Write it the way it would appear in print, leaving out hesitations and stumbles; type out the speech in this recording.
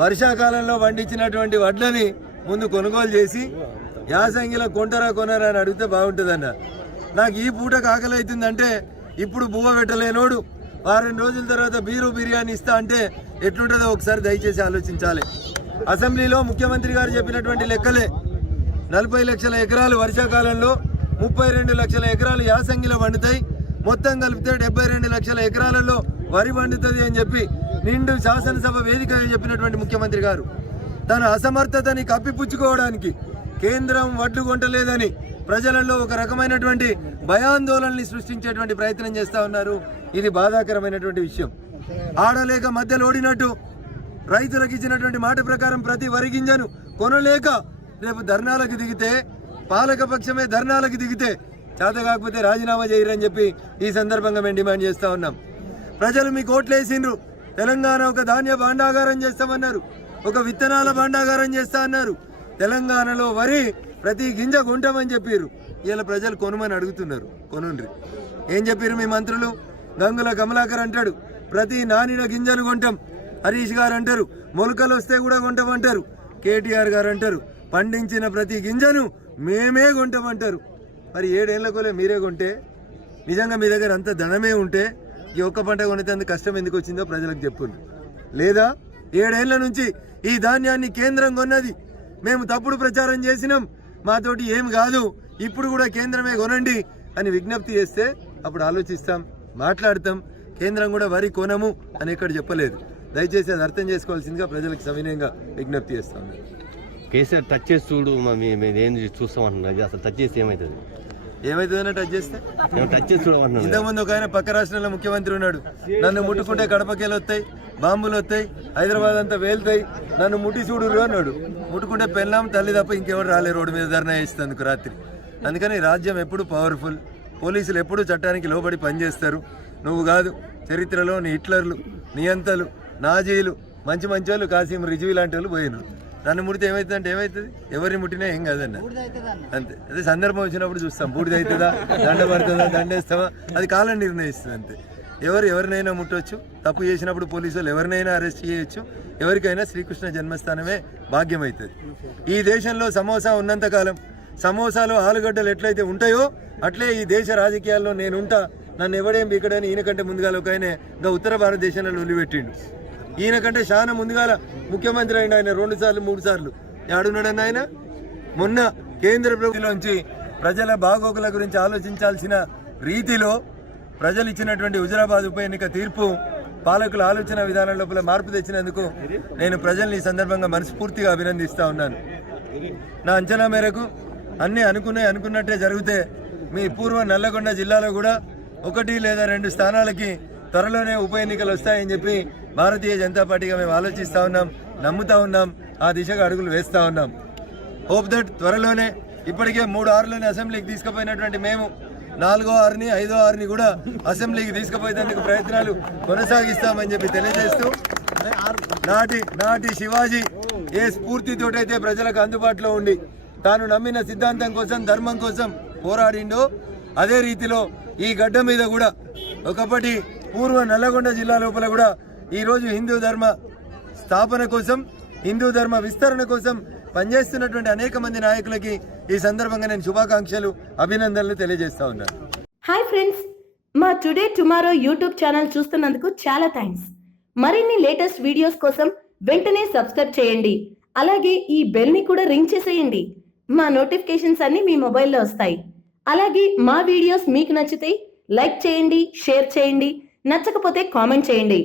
వర్షాకాలంలో పండించినటువంటి వడ్లని ముందు కొనుగోలు చేసి యాసంగిలో కొంటరా కొనరా అని అడిగితే బాగుంటుందన్న. నాకు ఈ పూటకు ఆకలి అవుతుందంటే ఇప్పుడు బువ్వ పెట్టలేనోడు వారం రోజుల తర్వాత బిర్యానీ ఇస్తా అంటే ఎట్లుంటుందో ఒకసారి దయచేసి ఆలోచించాలి. అసెంబ్లీలో ముఖ్యమంత్రి గారు చెప్పినటువంటి లెక్కలే 40 లక్షల ఎకరాలు వర్షాకాలంలో, 32 లక్షల ఎకరాలు యాసంగిలో పండుతాయి, మొత్తం కలిపితే 72 లక్షల ఎకరాలలో వరి పండుతుంది అని చెప్పి నిండు శాసనసభ వేదిక చెప్పినటువంటి ముఖ్యమంత్రి గారు తన అసమర్థతని కప్పిపుచ్చుకోవడానికి కేంద్రం వడ్లు కొంటలేదని ప్రజలలో ఒక రకమైనటువంటి భయాందోళనని సృష్టించేటువంటి ప్రయత్నం చేస్తూ ఉన్నారు. ఇది బాధాకరమైనటువంటి విషయం. ఆడలేక మధ్యలో ఓడినట్టు రైతులకు ఇచ్చినటువంటి మాట ప్రకారం ప్రతి వరి గింజను కొనలేక రేపు ధర్నాలకు దిగితే, పాలకపక్షమే ధర్నాలకు దిగితే చేత కాకపోతే రాజీనామా చేయరని చెప్పి ఈ సందర్భంగా మేము డిమాండ్ చేస్తూ ఉన్నాం. ప్రజలు మీకు ఓట్లేసిండ్రు. తెలంగాణ ఒక ధాన్య భాండాగారం చేస్తామన్నారు, ఒక విత్తనాల భాండాగారం చేస్తా అన్నారు. తెలంగాణలో వరి ప్రతి గింజ కొంటామని చెప్పారు. ఇలా ప్రజలు కొనుమని అడుగుతున్నారు. కొనుండ్రి. ఏం చెప్పారు మీ మంత్రులు? గంగుల కమలాకర్ అంటాడు ప్రతి నానిన గింజను కొంటాం. హరీష్ గారు అంటారు మొలకలు వస్తే కూడా కొంటామంటారు. కేటీఆర్ గారు అంటారు పండించిన ప్రతి గింజను మేమే కొంటామంటారు. మరి 7 ఏళ్లకోలే మీరే కొంటే, నిజంగా మీ దగ్గర అంత ధనమే ఉంటే ఈ ఒక్క పంట కొనితే అంత కష్టం ఎందుకు వచ్చిందో ప్రజలకు చెప్పుండ్రు. లేదా 7 ఏళ్ల నుంచి ఈ ధాన్యాన్ని కేంద్రం కొన్నది, మేము తప్పుడు ప్రచారం చేసినాం, మాతోటి ఏం కాదు, ఇప్పుడు కూడా కేంద్రమే కొనండి అని విజ్ఞప్తి చేస్తే అప్పుడు ఆలోచిస్తాం, మాట్లాడతాం. కేంద్రం కూడా వరి కొనము అని ఇక్కడ చెప్పలేదు. దయచేసి అది అర్థం చేసుకోవాల్సిందిగా ప్రజలకు సవినయంగా విజ్ఞప్తి చేస్తాం. కేసీఆర్ టచ్ చేసి చూడు, ఏం చూస్తామంటున్నారు, అసలు టచ్ చేస్తే ఏమవుతుంది? ఏమవుతుందన్నా టచ్ చేస్తే? టచ్ చేసి చూడమంటున్నారు. ఇంతకుముందు ఒక ఆయన పక్క రాష్ట్రంలో ముఖ్యమంత్రి ఉన్నాడు, నన్ను ముట్టుకుంటే కడపకేలు వస్తాయి, బాంబులు వస్తాయి, హైదరాబాద్ అంతా వేలుతాయి, నన్ను ముట్టి చూడురు అన్నాడు. ముట్టుకుంటే పెళ్ళాం తల్లి తప్ప ఇంకెవరు రాలే రోడ్డు మీద ధర్నా చేసేందుకు రాత్రి. అందుకని రాజ్యం ఎప్పుడు పవర్ఫుల్, పోలీసులు ఎప్పుడు చట్టానికి లోబడి పనిచేస్తారు. నువ్వు కాదు, చరిత్రలో నీ హిట్లర్లు, నియంతలు, నాజీలు, మంచి వాళ్ళు, కాసిం రిజ్వీ లాంటి వాళ్ళు పోయినారు. నన్ను ముడితే ఏమవుతుందంటే ఏమవుతుంది? ఎవరిని ముట్టినా ఏం కాదన్న, అంతే. అదే సందర్భం వచ్చినప్పుడు చూస్తాం, బూడిద అవుతుందా, దండ పడుతుందా, దండేస్తావా, అది కాలం నిర్ణయిస్తుంది అంతే. ఎవరినైనా ముట్టవచ్చు, తప్పు చేసినప్పుడు పోలీసు వాళ్ళు ఎవరినైనా అరెస్ట్ చేయొచ్చు, ఎవరికైనా శ్రీకృష్ణ జన్మస్థానమే భాగ్యం అవుతుంది. ఈ దేశంలో సమోసా ఉన్నంతకాలం, సమోసాలో ఆలుగడ్డలు ఎట్లయితే ఉంటాయో అట్లే ఈ దేశ రాజకీయాల్లో నేనుంటా, నన్ను ఎవడేం బిక్కడని ఈయనకంటే ముందుగాల ఒక ఆయన ఇంకా ఉత్తర భారతదేశంలో ఉల్లిపెట్టిండు. ఈయనకంటే చాలా ముందుగాల ముఖ్యమంత్రి అయిన ఆయన 2 సార్లు 3 సార్లు ఆడున్నాడన్న ఆయన. మొన్న కేంద్ర ప్రభుత్వంలోంచి ప్రజల బాగోగుల గురించి ఆలోచించాల్సిన రీతిలో ప్రజలు ఇచ్చినటువంటి హుజురాబాద్ ఉప ఎన్నిక తీర్పు పాలకుల ఆలోచన విధానం లోపల మార్పు తెచ్చినందుకు నేను ప్రజల్ని ఈ సందర్భంగా మనస్ఫూర్తిగా అభినందిస్తూ ఉన్నాను. నా అంచనా మేరకు అన్నీ అనుకున్నట్టే జరిగితే మీ పూర్వ నల్లగొండ జిల్లాలో కూడా 1 లేదా 2 స్థానాలకి త్వరలోనే ఉప ఎన్నికలు వస్తాయని చెప్పి భారతీయ జనతా పార్టీగా మేము ఆలోచిస్తూ ఉన్నాం, నమ్ముతా ఉన్నాం, ఆ దిశగా అడుగులు వేస్తూ ఉన్నాం. హోప్ దట్ త్వరలోనే ఇప్పటికే 3 ఆరులని అసెంబ్లీకి తీసుకుపోయినటువంటి మేము 4వ ఆరుని 5వ ఆరుని కూడా అసెంబ్లీకి తీసుకుపోయేందుకు ప్రయత్నాలు కొనసాగిస్తామని చెప్పి తెలియజేస్తూ, నాటి శివాజీ ఏ స్ఫూర్తితోటైతే ప్రజలకు అందుబాటులో ఉండి తాను నమ్మిన సిద్ధాంతం కోసం, ధర్మం కోసం పోరాడిండో అదే రీతిలో ఈ గడ్డ మీద కూడా ఒకప్పటి పూర్వ నల్లగొండ జిల్లా లోపల కూడా ఈరోజు హిందూ ధర్మ స్థాపన కోసం, హిందూ ధర్మ విస్తరణ కోసం పనిచేస్తున్నటువంటి అనేక మంది నాయకులకి ఈ సందర్భంగా నేను శుభాకాంక్షలు, అభినందనలు తెలియజేస్తా ఉన్నాను. హాయ్ ఫ్రెండ్స్, మా టుడే టుమారో యూట్యూబ్ ఛానల్ చూస్తున్నందుకు చాలా థ్యాంక్స్. మరిన్ని లేటెస్ట్ వీడియోస్ కోసం వెంటనే సబ్స్క్రైబ్ చేయండి. అలాగే ఈ బెల్ ని కూడా రింగ్ చేసేయండి. మా నోటిఫికేషన్స్ అన్ని మీ మొబైల్లో వస్తాయి. అలాగే మా వీడియోస్ మీకు నచ్చితే లైక్ చేయండి, షేర్ చేయండి, నచ్చకపోతే కామెంట్ చేయండి.